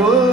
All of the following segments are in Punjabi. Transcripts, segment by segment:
Oh.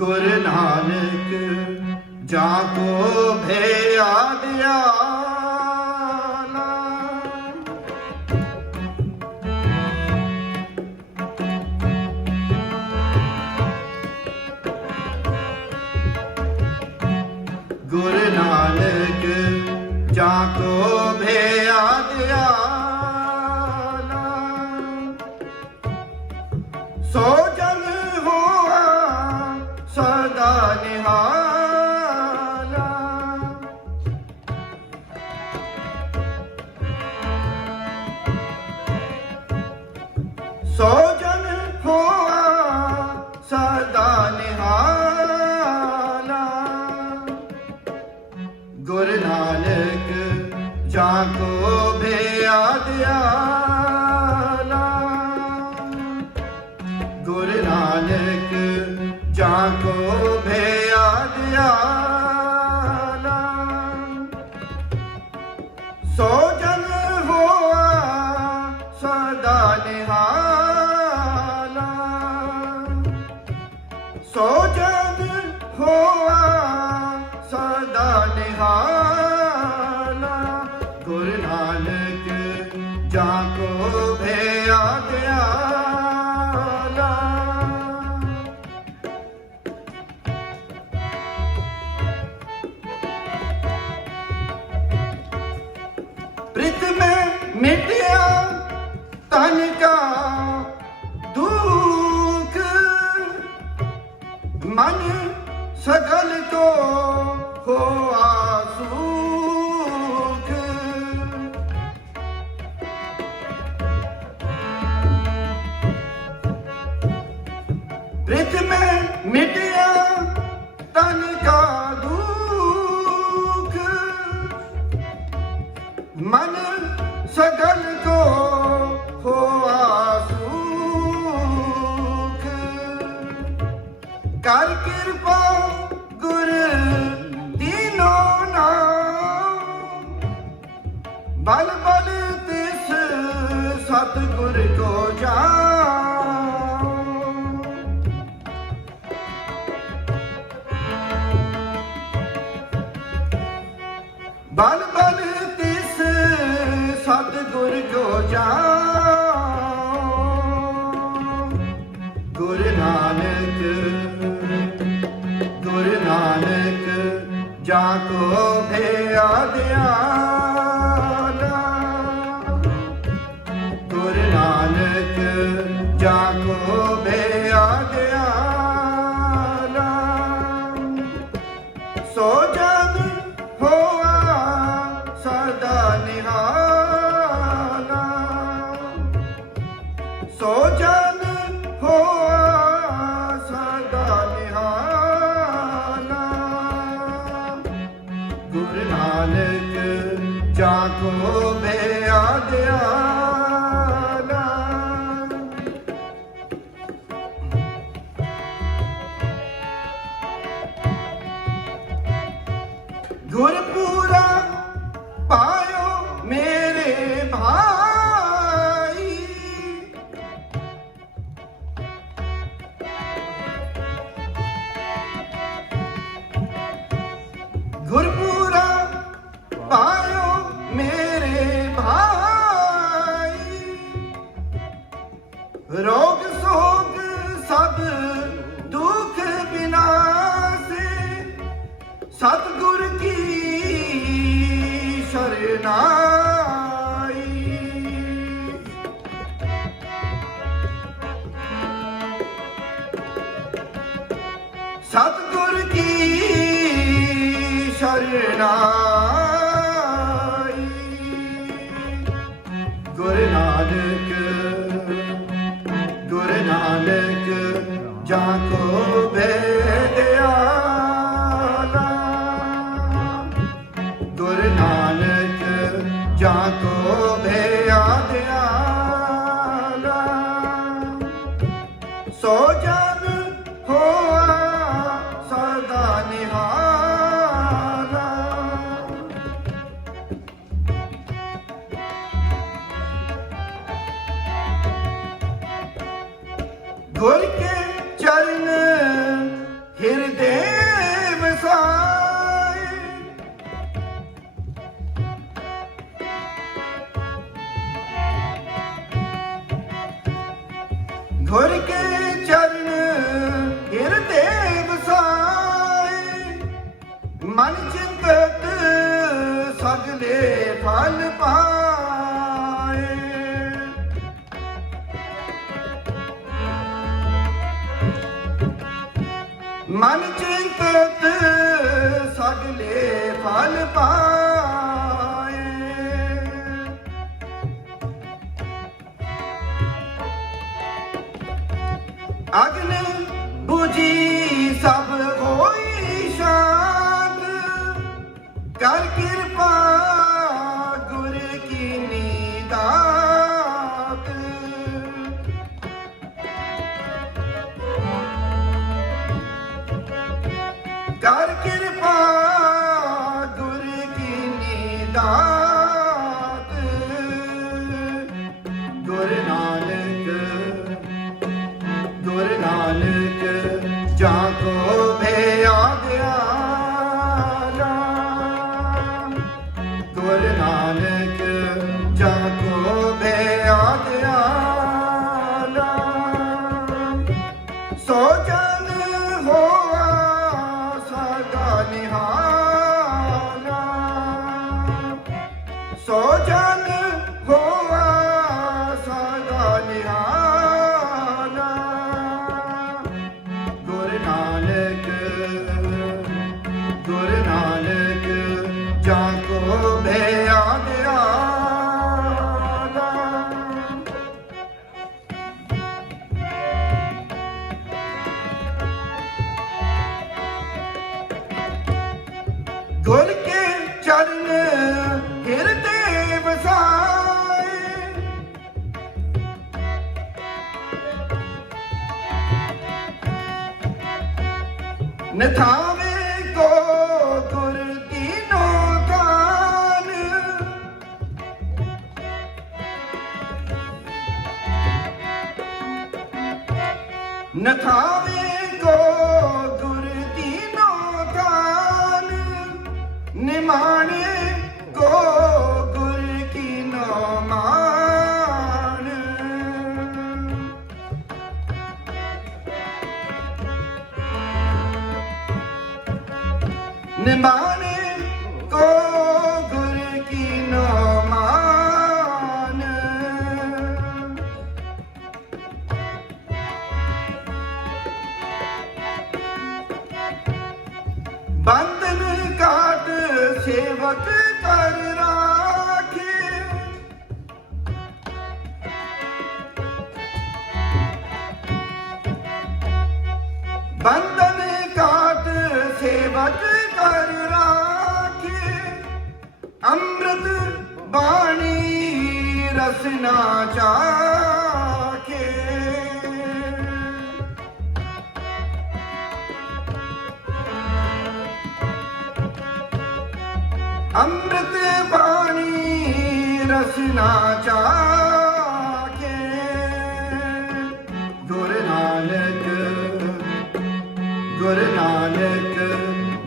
ਗੁਰ ਨਾਨਕ ਜਾ ਕੋ ਭਿਆ ਦਿਆਲਾ ਗੁਰ ਨਾਨਕ ਜਾ ਕੋ ਭਿਆ ਦਿਆਲਾ ਸੋ ਕੋ ਭਿਆ ਦਿਆਲਾ ਗੁਰ ਨਾਨਕ ਜਾ ਕੋ ਭਿਆ ਦਿਆਲਾ ਸੋ ਜਨ ਹੋਆ ਸਦਾ ਨਿਹਾਲਾ। ਸੋ ਜਨ ਹੋਆ ਸਦਾ ਨਿਹਾਲਾ ਮਨ ਸਗਲ ਕੋ ਹੋਆ ਸੁਖ ਪ੍ਰਿਤ ਮੈਂ ਮਿਟਿਆ ਕਰ ਕਿਰਪਾ ਗੁਰ ਦੀਨੋ ਨਾਮ। ਬਲ ਬਲ ਤਿਸ ਸਤ ਗੁਰ ਕੋ ਜਾਉ ਬਲ ਬਲ ਤਿਸ ਸਤ ਗੁਰ ਕੋ ਜਾਉ ਨਾਨਕ ਜਾ ਕੋ ਦਿਆਲਾ ਗੁਰ ਨਾਨਕ ਜਾ ਕੋ ਭਿਆ ਦਿਆਲਾ ਸੋ ਜਨ ਗੁਰਪੂਰਾ ਪਾਇਓ ਮੇਰੇ ਭਾਈ। ਗੁਰਪੂਰਾ ਪਾਇਓ ਮੇਰੇ ਭਾਈ। ਰੋਗ না ਅਗਨ 부ਜੀ ਸਭ ਹੋਈ ਸ਼ਾਂਤ। ਕਰ ਕਿਰਪਾ ਗੁਰ ਕੀ ਨੀਦਾਤ ਕਰ ਕਿਰਪਾ ਗੁਰ ਕੀ ਨੀਦਾਤ ਨਥਾਵੇਂ ਕੋ ਗੁਰ ਕੀਨੋ ਕਾਨ ਨਥਾਵੇਂ ਕੋ ਗੁਰ ਕੀਨੋ ਕਾਨ ਨਿਮਾ ਢਾਕ ਕਰ ਅੰਮ੍ਰਿਤ ਬਾਣੀ ਰਸਨਾ ਚਾਖੇ। ਬਾਣੀ ਰਸਨਾ ਚਾਖੇ। ਗੁਰ ਨਾਨਕ ਗੁਰ ਨਾਨਕ।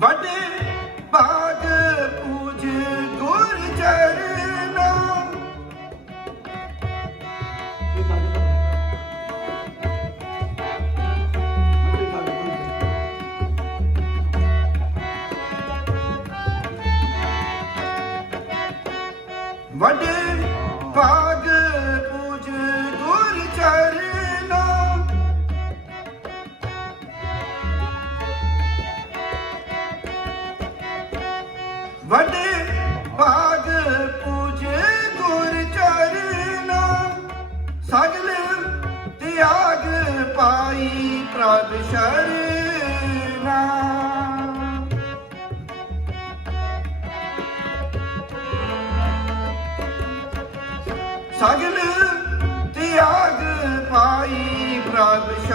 ਵੱਡੇ ਬਾਗ ਪੂਜ ਗੁਰ ਚਰਨਾ। ਵੱਡੇ ਬਾਗ ਰਬ ਸ਼ਰਨਾ ਸਗਲ ਤਿਆਗ ਪਾਈ ਪ੍ਰਭ